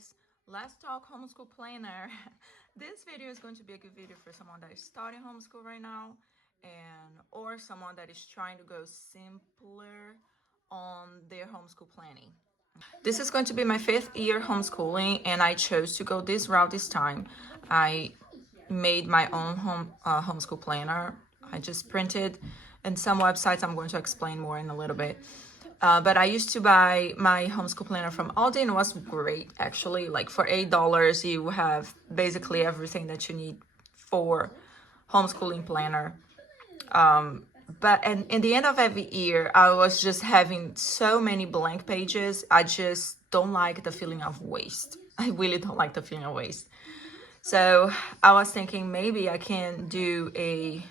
guys, let's talk homeschool planner. This video is going to be a good video for someone that is starting homeschool right now or someone that is trying to go simpler on their homeschool planning. This is going to be my 5th year homeschooling, and I chose to go this route this time. I made my own homeschool planner. I just printed, and some websites I'm going to explain more in a little bit. But I used to buy my homeschool planner from Aldi, and it was great, actually. Like for $8, you have basically everything that you need for homeschooling planner. But in the end of every year, I was just having so many blank pages. I just don't like the feeling of waste. I really don't like the feeling of waste. So I was thinking maybe I can do a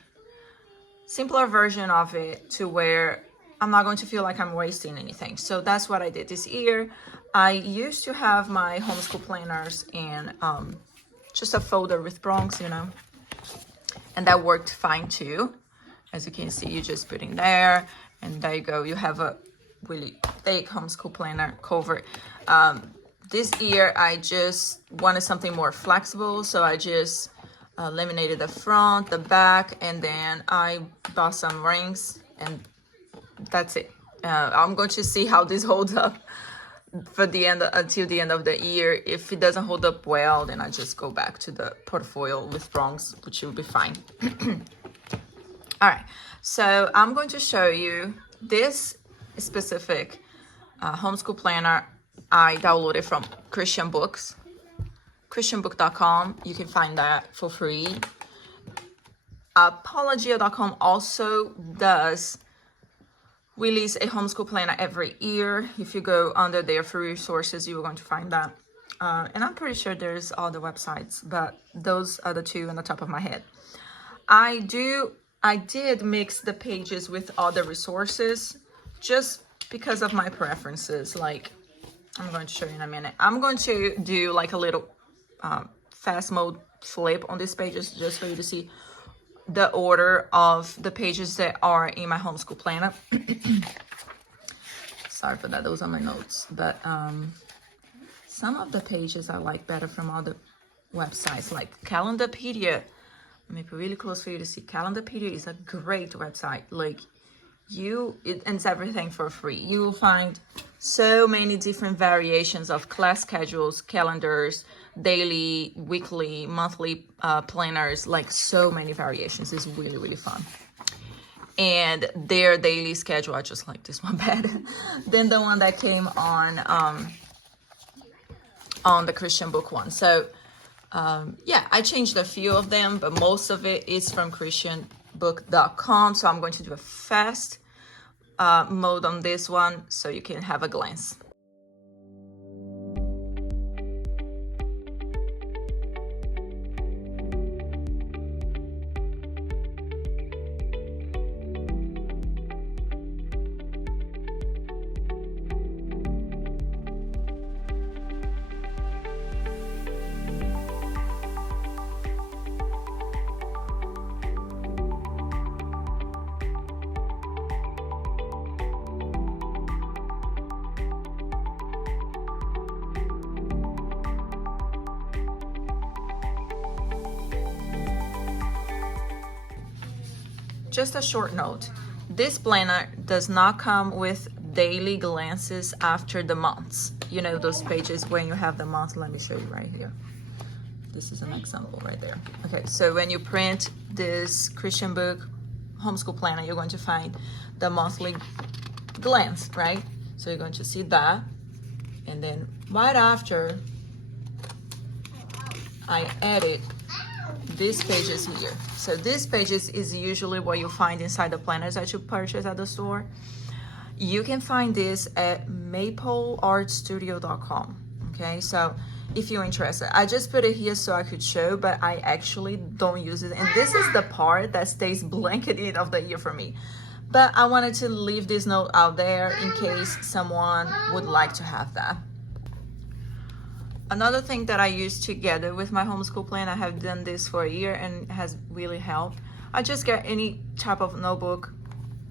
simpler version of it to where I'm not going to feel like I'm wasting anything. So that's what I did this year. I used to have my homeschool planners in just a folder with prongs, and that worked fine too. As you can see, you just put in there, and there you go. You have a really thick homeschool planner cover. This year, I just wanted something more flexible, so I just laminated the front, the back, and then I bought some rings, and that's it. I'm going to see how this holds up for the end until the end of the year. If it doesn't hold up well, then I just go back to the portfolio with prongs, which will be fine. All right, so I'm going to show you this specific homeschool planner. I downloaded from Christian Books, christianbook.com. You can find that for free. Apologia.com also does release a homeschool planner every year. If you go under their free resources, you're going to find that. And I'm pretty sure there's other websites, but those are the two on the top of my head. I did mix the pages with other resources just because of my preferences. Like, I'm going to show you in a minute. I'm going to do like a little fast mode flip on these pages just for you to see the order of the pages that are in my homeschool planner. Sorry for that, those are my notes. But some of the pages I like better from other websites, like Calendarpedia. Let me put really close for you to see. Calendarpedia is a great website. Like, it's everything for free. You will find so many different variations of class schedules, calendars, daily, weekly, monthly planners, like so many variations. It's really, really fun. And their daily schedule, I just like this one better than the one that came on the Christian Book one. So yeah, I changed a few of them, but most of it is from christianbook.com. So I'm going to do a fast mode on this one so you can have a glance. Just a short note, this planner does not come with daily glances after the months. You know those pages when you have the month. Let me show you right here. This is an example right there. Okay, so when you print this Christian Book homeschool planner, you're going to find the monthly glance, right? So you're going to see that, and then right after I edit these pages here. So these pages is usually what you find inside the planners that you purchase at the store. You can find this at mapleartstudio.com. Okay, so if you're interested, I just put it here so I could show, but I actually don't use it. And this is the part that stays blank at the end of the year for me. But I wanted to leave this note out there in case someone would like to have that. Another thing that I use together with my homeschool plan, I have done this for a year and it has really helped. I just get any type of notebook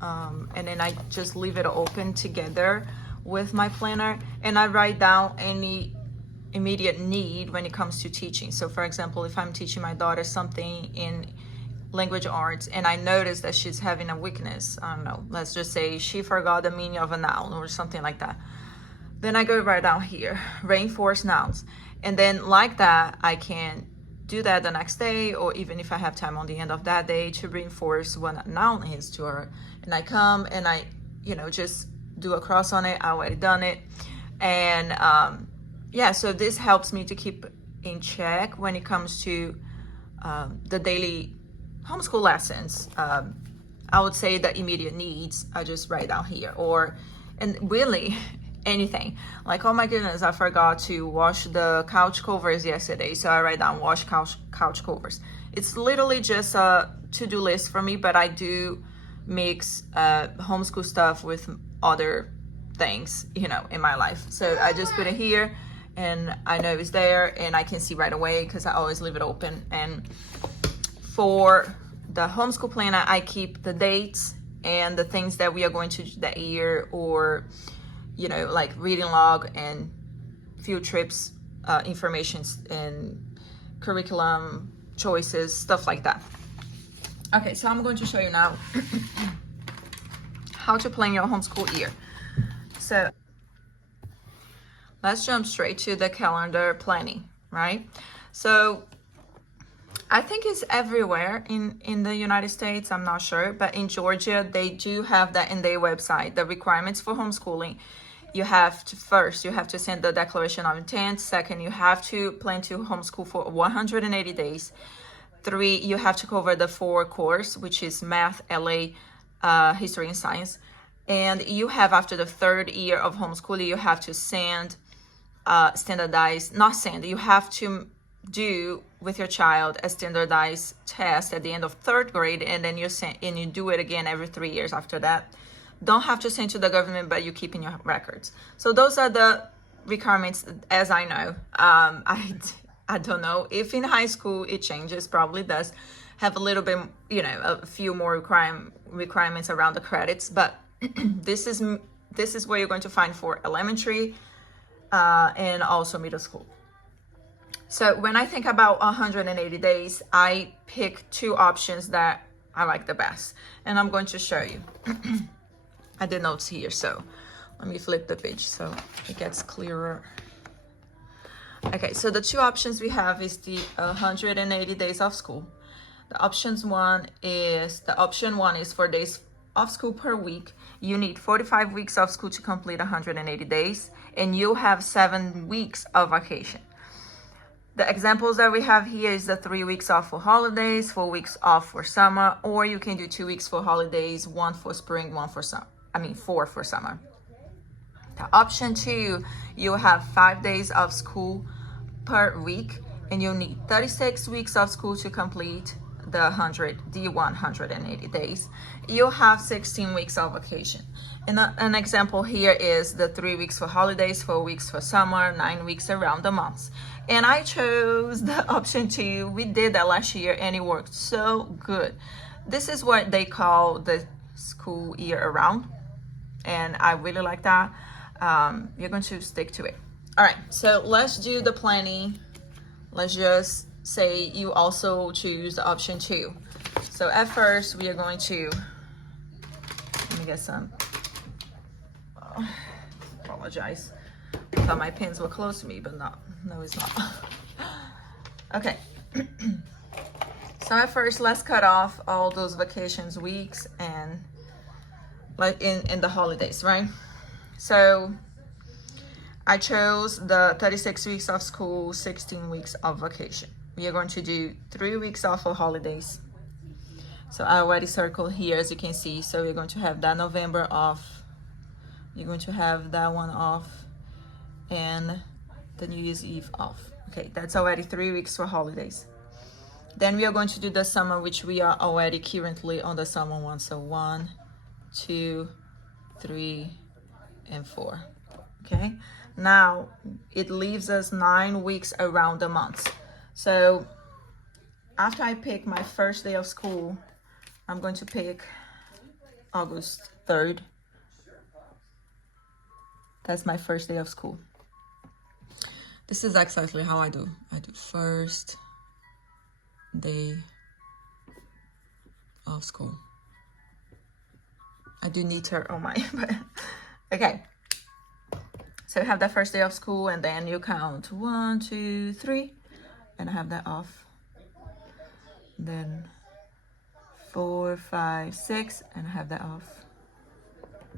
and then I just leave it open together with my planner, and I write down any immediate need when it comes to teaching. So for example, if I'm teaching my daughter something in language arts and I notice that she's having a weakness, I don't know, let's just say she forgot the meaning of a noun or something like that, then I go right down here, reinforce nouns. And then like that, I can do that the next day, or even if I have time on the end of that day to reinforce what a noun is to her. And I come and I, just do a cross on it. I already done it. And yeah, so this helps me to keep in check when it comes to the daily homeschool lessons. I would say the immediate needs I just write down here, and really anything like, oh my goodness, I forgot to wash the couch covers yesterday, so I write down wash couch covers. It's literally just a to-do list for me, but I do mix homeschool stuff with other things, in my life. So I just put it here and I know it's there and I can see right away because I always leave it open. And for the homeschool planner, I keep the dates and the things that we are going to do that year, or like reading log and field trips, information and curriculum choices, stuff like that. Okay, so I'm going to show you now how to plan your homeschool year. So let's jump straight to the calendar planning, right? So I think it's everywhere in the United States, I'm not sure, but in Georgia, they do have that in their website, the requirements for homeschooling. You have to send the declaration of intent. Second, you have to plan to homeschool for 180 days. 3, you have to cover the 4 course, which is math, LA, history and science. And you have, after the 3rd year of homeschooling, you have to you have to do with your child a standardized test at the end of 3rd grade, and then you do it again every 3 years after that. Don't have to send to the government, but you keep in your records. So those are the requirements as I know. I don't know if in high school it changes, probably does have a little bit, a few more requirements around the credits, but this is where you're going to find for elementary and also middle school. So when I think about 180 days, I pick 2 options that I like the best, and I'm going to show you. I did notes here, so let me flip the page so it gets clearer. Okay, so the 2 options we have is the 180 days of school. The option one is for days of school per week. You need 45 weeks of school to complete 180 days, and you have 7 weeks of vacation. The examples that we have here is the 3 weeks off for holidays, 4 weeks off for summer, or you can do 2 weeks for holidays, 1 for spring, 4 for summer. The option 2, you have 5 days of school per week, and you need 36 weeks of school to complete the 180 days. You have 16 weeks of vacation. And an example here is the 3 weeks for holidays, 4 weeks for summer, 9 weeks around the months. And I chose the option 2. We did that last year and it worked so good. This is what they call the school year around, and I really like that. You're going to stick to it. All right, so let's do the planning. Let's just say you also choose the option 2. So at first we are going to, let me get some, apologize. I thought my pens were close to me, but no, it's not. Okay. So at first, let's cut off all those vacations weeks and like in the holidays, right? So I chose the 36 weeks of school, 16 weeks of vacation. We are going to do 3 weeks off for holidays. So I already circled here, as you can see. So we're going to have that November off. You're going to have that one off and the New Year's Eve off. Okay, that's already 3 weeks for holidays. Then we are going to do the summer, which we are already currently on the summer one. So 1, 2, 3, and 4. Okay, now it leaves us 9 weeks around the month. So after I pick my first day of school, I'm going to pick August 3rd. That's my first day of school. This is exactly how I do. I do first day of school. I do neater on my, okay. So you have that first day of school, and then you count 1, 2, 3, and I have that off. Then 4, 5, 6, and I have that off.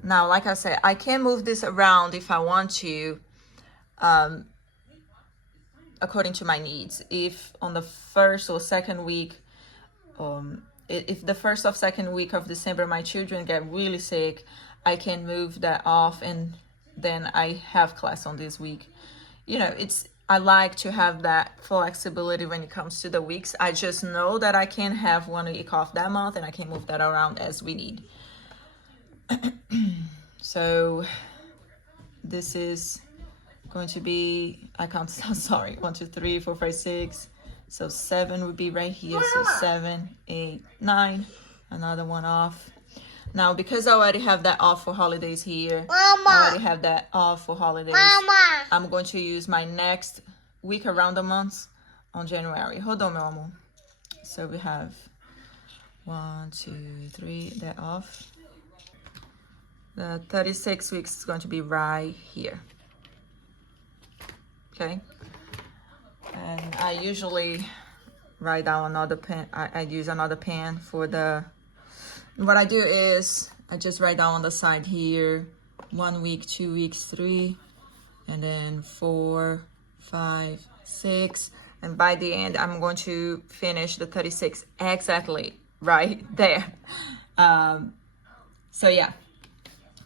Now, like I said, I can move this around if I want to, according to my needs. If on the first or second week, if the first or second week of December my children get really sick, I can move that off, and then I have class on this week. You know, I like to have that flexibility when it comes to the weeks. I just know that I can have 1 week off that month, and I can move that around as we need. So this is going to be, I count, sorry, 1, 2, 3, 4, 5, 6. So 7 would be right here. So 7, 8, 9, another one off. Now, because I already have that off for holidays here, I already have that off for holidays. I'm going to use my next week around the months on January. Hold on, meu amor. So we have 1, 2, 3, that off. The 36 weeks is going to be right here. Okay. And I usually write down another pen. I use another pen for the, what I do is I just write down on the side here 1 week, 2 weeks, 3, and then 4, 5, 6, and by the end I'm going to finish the 36 exactly right there. So yeah,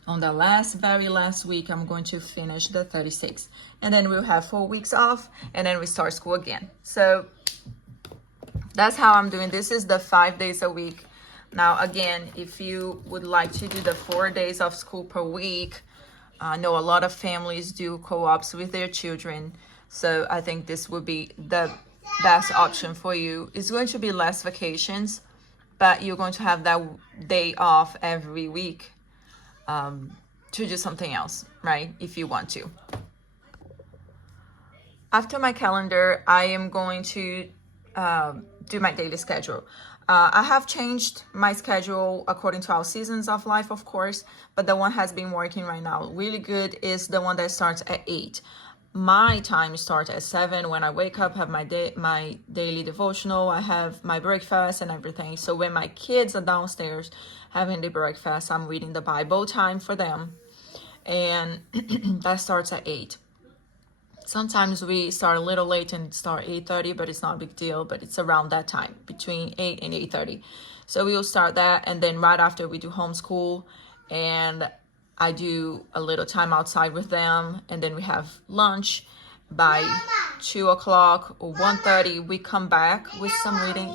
on the very last week I'm going to finish the 36, and then we'll have 4 weeks off, and then we start school again. So that's how I'm doing. This is the 5 days a week. Now, again, if you would like to do the 4 days of school per week, I know a lot of families do co-ops with their children. So I think this would be the best option for you. It's going to be less vacations, but you're going to have that day off every week to do something else, right? If you want to. After my calendar, I am going to do my daily schedule. I have changed my schedule according to our seasons of life, of course, but the one has been working right now really good is the one that starts at 8. My time starts at 7 when I wake up, have my daily devotional, I have my breakfast and everything. So when my kids are downstairs having the breakfast, I'm reading the Bible time for them, and that starts at 8. Sometimes we start a little late and start 8:30, but it's not a big deal, but it's around that time, between 8 and 8:30. So we will start that, and then right after we do homeschool, and I do a little time outside with them, and then we have lunch. By 2 o'clock or 1:30, we come back with some reading.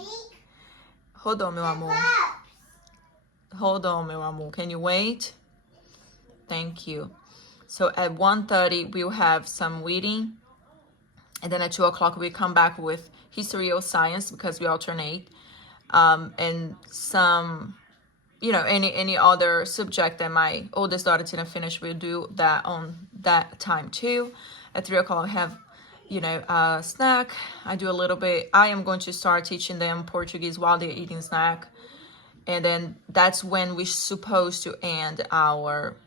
Hold on, meu amor. Hold on, meu amor. Can you wait? Thank you. So at 1:30, we'll have some reading. And then at 2 o'clock, we come back with history or science, because we alternate. And some, any other subject that my oldest daughter didn't finish, we'll do that on that time too. At 3 o'clock, I have, a snack. I do a little bit. I am going to start teaching them Portuguese while they're eating snack. And then that's when we're supposed to end our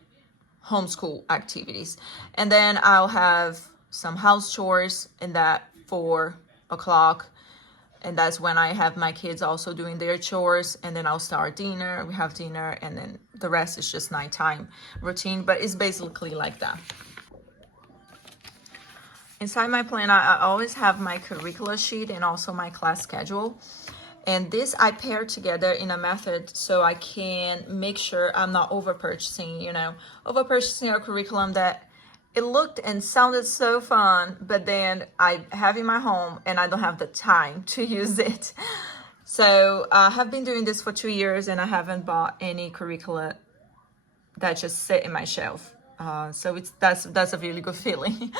homeschool activities. And then I'll have some house chores in that 4 o'clock. And that's when I have my kids also doing their chores. And then I'll start dinner. We have dinner. And then the rest is just nighttime routine. But it's basically like that. Inside my plan, I always have my curricula sheet and also my class schedule. And this I pair together in a method so I can make sure I'm not over-purchasing a curriculum that it looked and sounded so fun, but then I have in my home and I don't have the time to use it. So I have been doing this for 2 years, and I haven't bought any curricula that just sit in my shelf. So that's a really good feeling.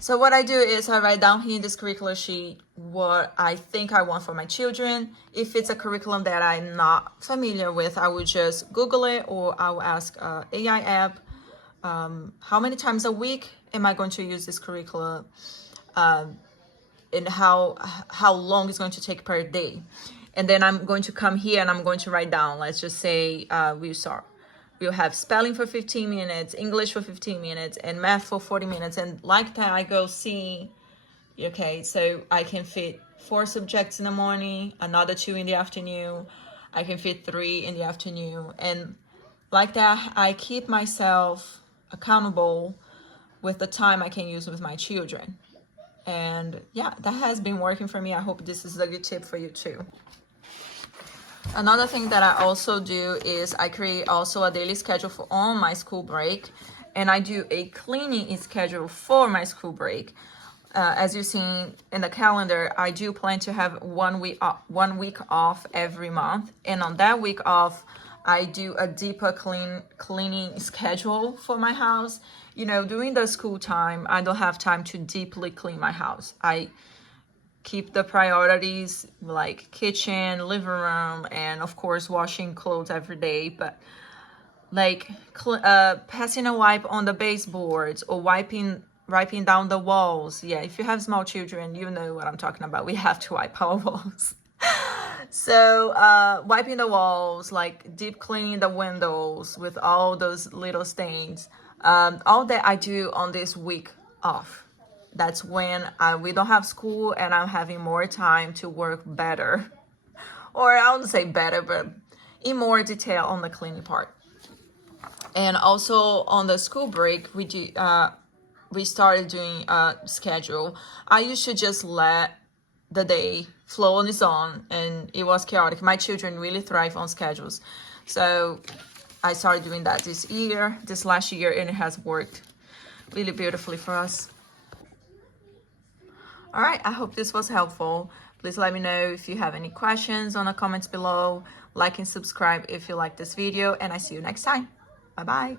So what I do is I write down here in this curriculum sheet what I think I want for my children. If it's a curriculum that I'm not familiar with, I would just Google it, or I will ask AI app, how many times a week am I going to use this curriculum? and how long it's going to take per day. And then I'm going to come here and I'm going to write down, let's just say we'll have spelling for 15 minutes, English for 15 minutes, and math for 40 minutes. And like that, I go see, okay, so I can fit 4 subjects in the morning, another 2 in the afternoon. I can fit 3 in the afternoon. And like that, I keep myself accountable with the time I can use with my children. And yeah, that has been working for me. I hope this is a good tip for you too. Another thing that I also do is I create also a daily schedule for on my school break, and I do a cleaning schedule for my school break. As you've seen in the calendar, I do plan to have 1 week off every month, and on that week off, I do a deeper cleaning schedule for my house. You know, during the school time, I don't have time to deeply clean my house. I keep the priorities like kitchen, living room, and of course washing clothes every day. But like passing a wipe on the baseboards or wiping down the walls. Yeah, if you have small children, you know what I'm talking about. We have to wipe our walls. So wiping the walls, like deep cleaning the windows with all those little stains. All that I do on this week off. That's when we don't have school and I'm having more time to work better. Or I wouldn't say better, but in more detail on the cleaning part. And also on the school break, we started doing a schedule. I used to just let the day flow on its own, and it was chaotic. My children really thrive on schedules. So I started doing that this last year, and it has worked really beautifully for us. All right, I hope this was helpful. Please let me know if you have any questions on the comments below. Like and subscribe if you like this video, and I see you next time. Bye-bye.